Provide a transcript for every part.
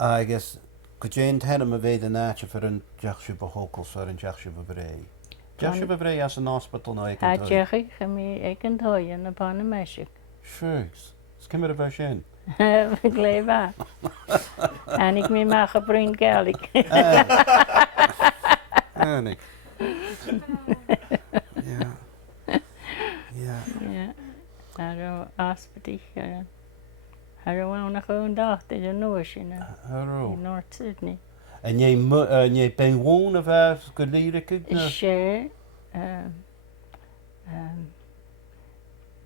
agus go dé tenam a bhéad an náte for an deachsú ba hócals ar an deachsú ba bré. Deachsú ba bré as an hospital ná ag Ha an toid. deachig cha mí ag an toia na pána meisic. Shugs, skimmer a bheith sin. Gléibh. Anig mí meach a brin galig. Annig. Yeah. Yeah. Yeah. Ar o asbyti. Ar o wawn ach o'n dacht yn nwy sy'n Haro. North Sydney. En jy ben woon of af go lyric na? Sé,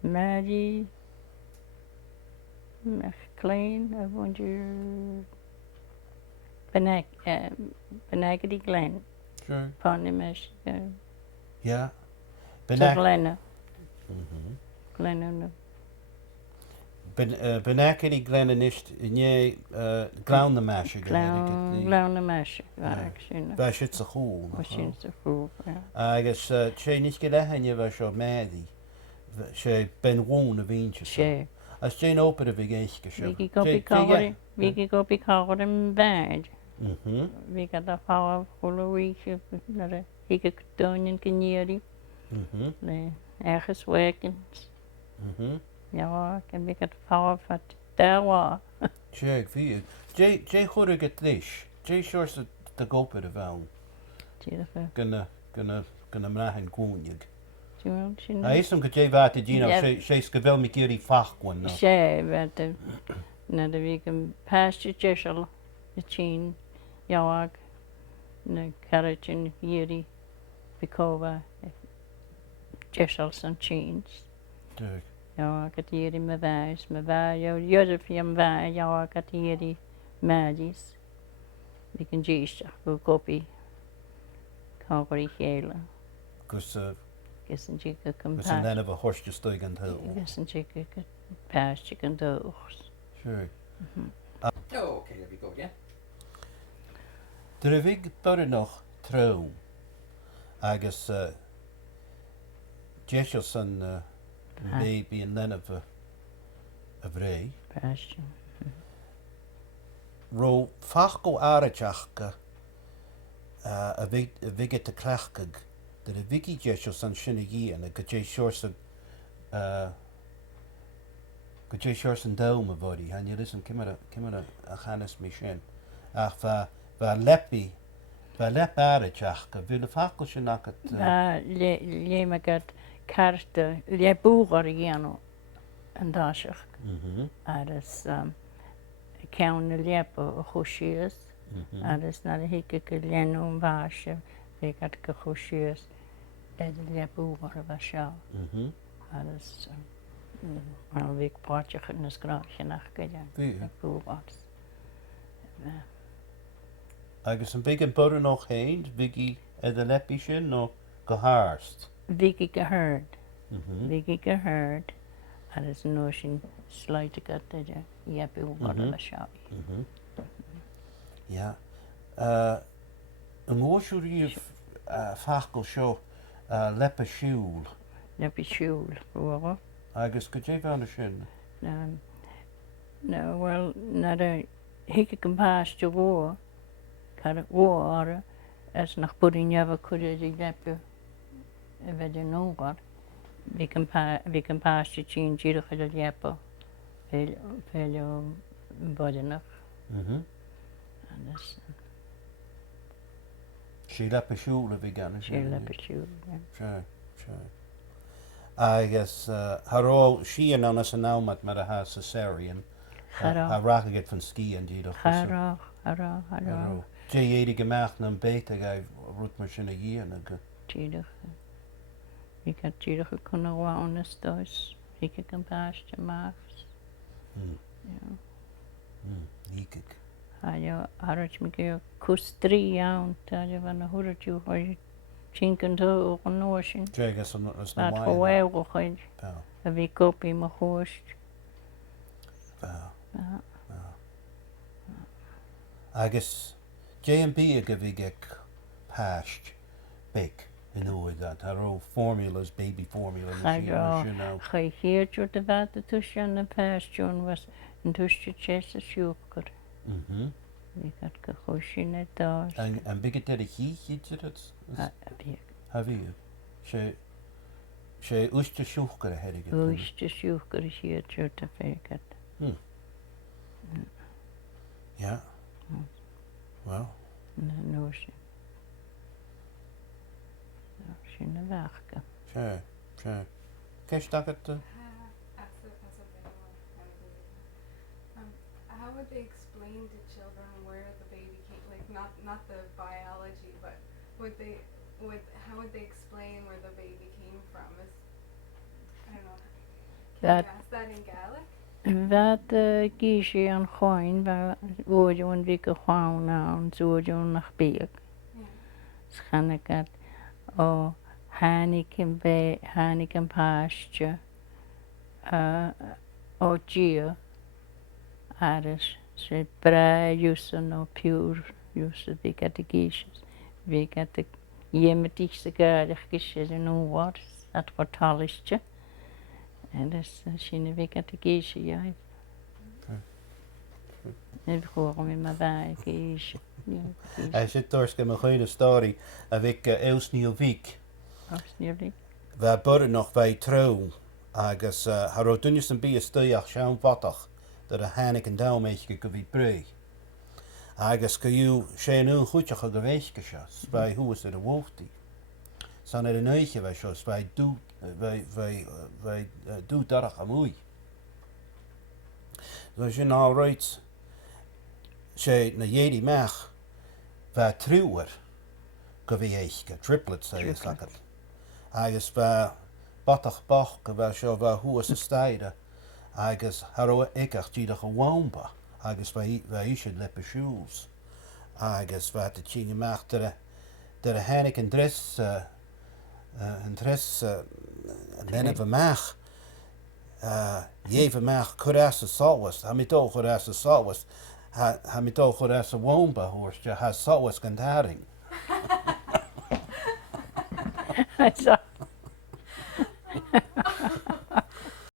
Maddie, McLean, I wonder, Benagedy Glen, Sure. Ponymesh, Yeah. Glenna, Mhm. Glenna, no. Benakedy Glenn ist jy glown the mash Glen the mesh, actually. Ba shit sa cool. Was sy'n sy'n ffwb, yeah. Agus sé nis go lehan je bheith seo médi. Sé ben woon a víse. Sé. As Jane open a bhí éisce seo. Vi go be cagad yn bad. Mhm. Vi gad a fáh choí na hiige dain gnéirí Mhm. le agus wekens. Mhm. Ja, en vi gad fáh fat dáhá. Jake fi. Jay chóra get leis. Jay shores the gope a bhain. Gonna mrahan gúnig. A isam go Jay vat Gino sé go bhfuil mi géirí fachhain no. sé na de vi an pasture jeisel na tín jaag na carritin géirí bicóha jeisel san tíns. Jake. Ja, ik hier in mijn wijs, jullie van wij, ja, ik had hier die meisjes. Ik kan juist, ik kopie, kan ik hele. Gus Is een chique kan gus an then of a horse just stoig an hill. Is een chique paas chicken dogs. Sure. Oh, okay, there we go, yeah. Der vig bur noch tro. Agus Jessos an baby and then of a bray. Paas. Ro fach go arateachcha a viget de clachkag de a vigi Jessos an sinnigí an a go J shores an dome a body han you listen kimmer a chanes mi sin ach va lepi va lep arateachcha vi a fach go sin nach Le me gat karte, le boeger gano en dasig. Ares kaun lepe a chosies. Ares na de hikke ke leno vaasje. We gat ke chosies. De le boeger was ja. Ares al week paardje in de skraatje nach gegaan. Boegers. Agus an big an butter noch heen vigi a lepi sin no gehaarst. Vicky geheard. Vicky geheard. Ares notion sluiten gat de ja boeger was ja. Ja. An móisiúí fachcail seo lepa siúil. Lepi siúl, boer. Agus go dé bhena sin. No, well, na de hikke kan paas te woor. Kan het woor, als nog pudding hebben kunnen die leppen. En we doen nog wat. We kan paas te zien, zie je dat leppen. Veel bodden nog. Sí lepa siúil a bhí gan. Sí lepi siúl, ja. Se. Agus harrá sían an as an námat mar a ha cesarean. Ha rachaget van ski an díad. Hará. Dé éidir gemeach an béte gaibh rút mar sin a dhéana go. Tíidech. Ik had tíidech kunnen wonen thuis. Ik kan paas te maken. Ja. Líkig. Ja, hartje me keer kus 3 jaar, dat je van de hoertje hoor. Chinken door een noosje. Drégus an Dat na gewoon goed. En wie kopie me hoest. Agus J&B a go bhí ag páist big in óid dat. Harrá formulas, baby formula. Ga je hier door de water tussen en de paasjoen was een tusje chest als joker. Vi gat gehoshine dash. En big it a he het. Big. Have you? She uste sjoeker heb ik. Uiste sjoeker hier tjota fekat. Ja. Well. No she. Sine werke. Sure. Kesh dat het. How would they explain to children where the baby came? Like not the biology, but how would they explain where the baby came from? I don't know. Can you ask that in Gaelic? Wat kiesje aan gooien, waar woord je een week gewoon aan, zo je nog beek. Schannekat, Haniken pastje, gier, ares, ze brei jussen no puur, jussen wie gat de kiesjes, wie gat de jemmetigste gaardig kiesjes in een woord, dat wordt talistje. En dus zien we gat de kiesje, ja. En we horen met mijn wij kiesje. Hij zit torske mijn goede story. En ik Elsniel Wiek. Absoluut. We bouwen nog bij trouw. Agus haar toen je een beetje stijg schaam vattig. Dat een hanik en dauwmeetje kan wie brei. Agus kan je zijn een goedje geweest geschoten. Bij hoe is het de wolf die? Zijn er een uitje bij shows wij doen dat aan mooi. Dus je nou rijdt. Zij na jedi mag. Wij trouwer. Geweest triplets zei je zeggen. Agus bij batach bach wij zo bij hoe is de stijde. Agus haro ik die de gewoonba. Agus wij should lippen shoes. Agus wij de chine macht de hanik en dress lenne van mag. Jeven mag kurasse salwas. Ha met al kurasse salwas. Ha met al kurasse woonba horst. Je ha salwas kantaring. Zo.